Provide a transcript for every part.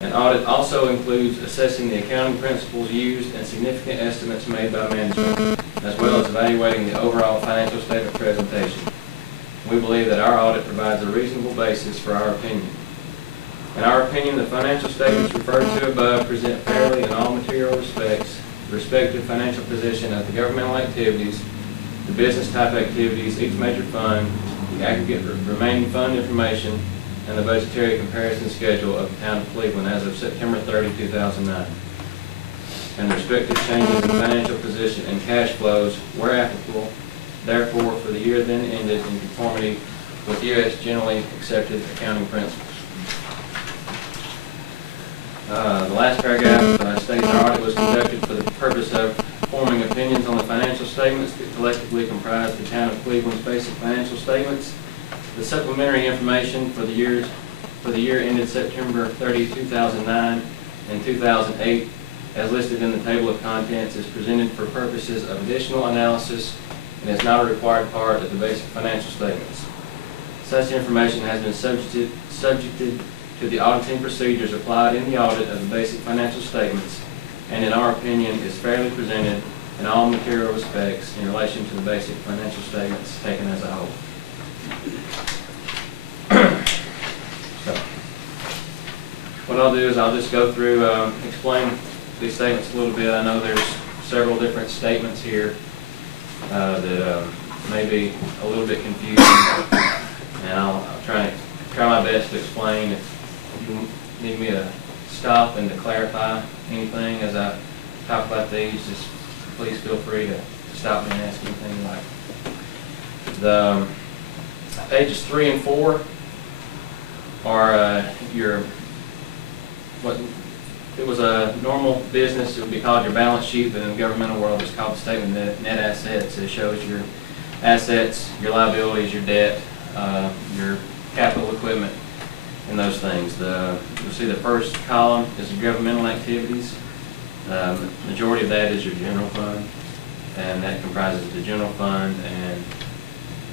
An audit also includes assessing the accounting principles used and significant estimates made by management, as well as evaluating the overall financial statement presentation. We believe that our audit provides a reasonable basis for our opinion. In our opinion, the financial statements referred to above present fairly in all material respects the respective financial position of the governmental activities, the business type activities, each major fund, the aggregate remaining fund information, and the budgetary comparison schedule of the town of Cleveland as of September 30, 2009, and the respective changes in financial position and cash flows where applicable, therefore, for the year then ended in conformity with U.S. generally accepted accounting principles. The last paragraph states our audit was conducted for the purpose of forming opinions on the financial statements that collectively comprise the town of Cleveland's basic financial statements. The supplementary information for the year ended September 30, 2009 and 2008, as listed in the table of contents, is presented for purposes of additional analysis and is not a required part of the basic financial statements. Such information has been subjected to the auditing procedures applied in the audit of the basic financial statements, and in our opinion is fairly presented in all material respects in relation to the basic financial statements taken as a whole. So, what I'll do is I'll just go through, explain these statements a little bit. I know there's several different statements here that may be a little bit confusing, and I'll try my best to explain. If you need me to stop and to clarify anything as I talk about these, just please feel free to stop me and ask anything like the pages 3 and 4 are what it was a normal business, it would be called your balance sheet, but in the governmental world it's called the statement of net assets. It shows your assets, your liabilities, your debt, your capital equipment, and those things. You'll see the first column is your governmental activities. Majority of that is your general fund, and that comprises the general fund and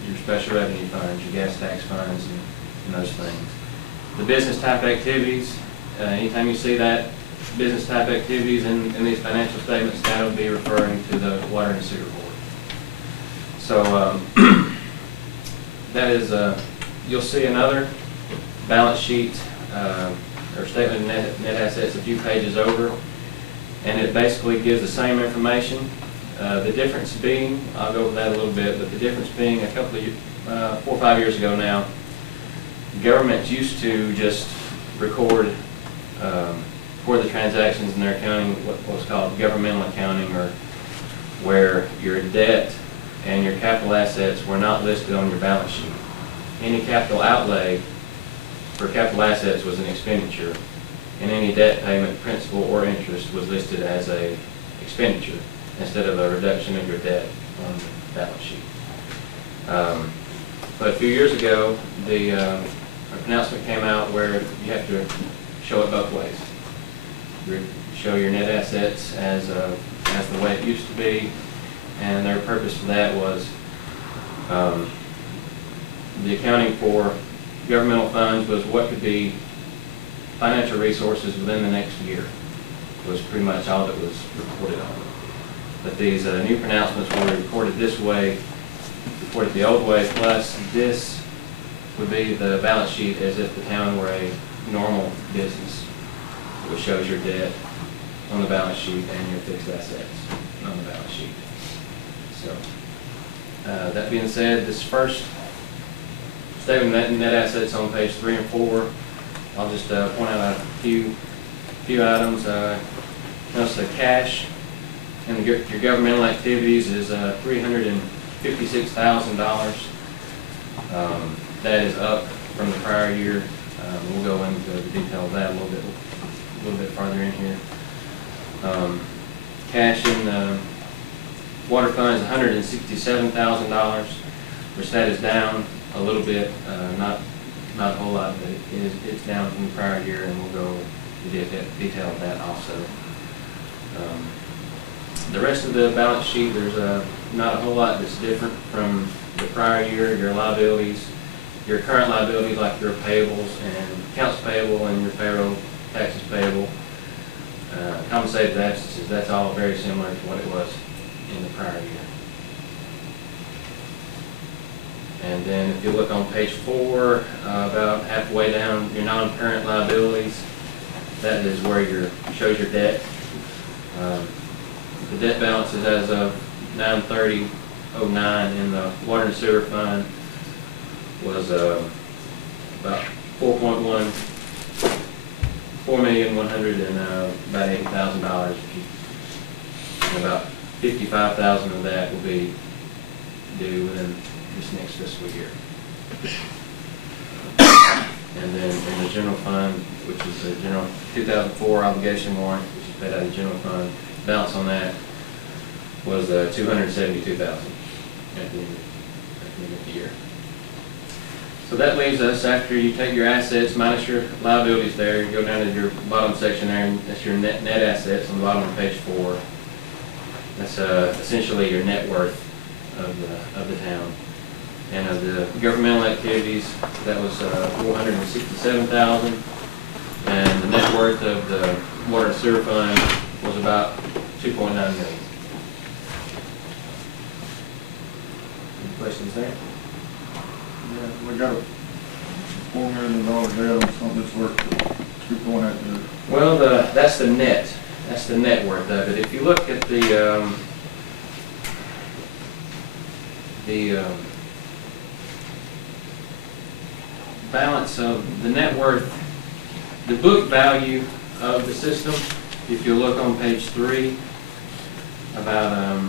your special revenue funds, your gas tax funds, and those things. The business type activities, anytime you see that business type activities in these financial statements, that will be referring to the water and sewer board. So that is, you'll see another balance sheet or statement of net assets a few pages over, and it basically gives the same information. The difference being, I'll go over that a little bit, but the difference being a couple of 4 or 5 years ago now, governments used to just record for the transactions in their accounting what was called governmental accounting, or where your debt and your capital assets were not listed on your balance sheet. Any capital outlay for capital assets was an expenditure, and any debt payment, principal or interest, was listed as a expenditure instead of a reduction of your debt on the balance sheet. But a few years ago, the announcement came out where you have to show it both ways. You show your net assets as the way it used to be, and their purpose for that was the accounting for governmental funds was what could be financial resources within the next year, was pretty much all that was reported on. But these new pronouncements were reported this way, reported the old way, plus this would be the balance sheet as if the town were a normal business, which shows your debt on the balance sheet and your fixed assets on the balance sheet. So, that being said, this first statement of net assets on page 3 and 4, I'll just point out a few items. Notice the cash in your governmental activities is $356,000. That is up from the prior year. We'll go into the detail of that a little bit farther in here. Cash in the water fund is $167,000, which that is down a little bit, not a whole lot, but it's down from the prior year, and we'll go into detail of that also. The rest of the balance sheet, there's not a whole lot that's different from the prior year. Your liabilities, your current liabilities like your payables and accounts payable and your taxes payable, compensated absences, that's all very similar to what it was in the prior year. And then if you look on page 4, about halfway down, your non-current liabilities, that is where shows your debt. The debt balances as of 9/30/09 in the water and sewer fund was about $4,180,000. And about $55,000 of that will be due within this next fiscal year. And then in the general fund, which is the general 2004 obligation warrant, which is paid out of the general fund, balance on that was $272,000 at the end of the year. So that leaves us, after you take your assets minus your liabilities there, you go down to your bottom section there, and that's your net assets on the bottom of page 4. That's essentially your net worth of the town. And of the governmental activities, that was $467,000, and the net worth of the water and sewer fund was about $2.9 million. Any questions there? Yeah, we got a $4 million debt on something that's worth 2.8 million. Well, that's the net. That's the net worth of it. If you look at the balance of the net worth, the book value of the system, if you look on page 3, about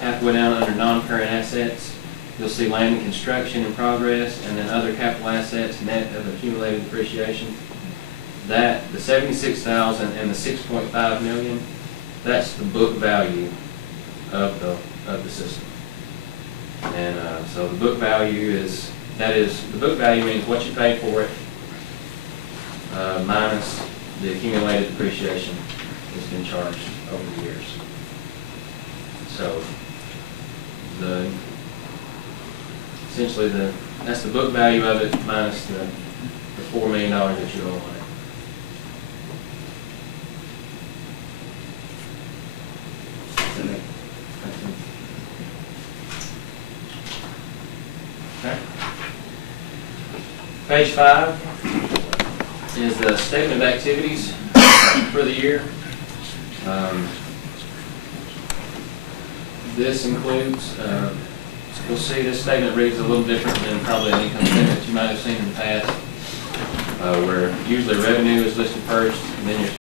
halfway down under non-current assets, you'll see land and construction in progress, and then other capital assets, net of accumulated depreciation. That, the $76,000 and the $6.5 million, that's the book value of the system. And so the book value the book value means what you pay for it minus the accumulated depreciation that's been charged over the years. So essentially that's the book value of it minus the $4 million that you owe on it. Okay. Page 5 is the statement of activities for the year. This includes, you'll see this statement reads a little different than probably an income statement that you might have seen in the past, where usually revenue is listed first, and then your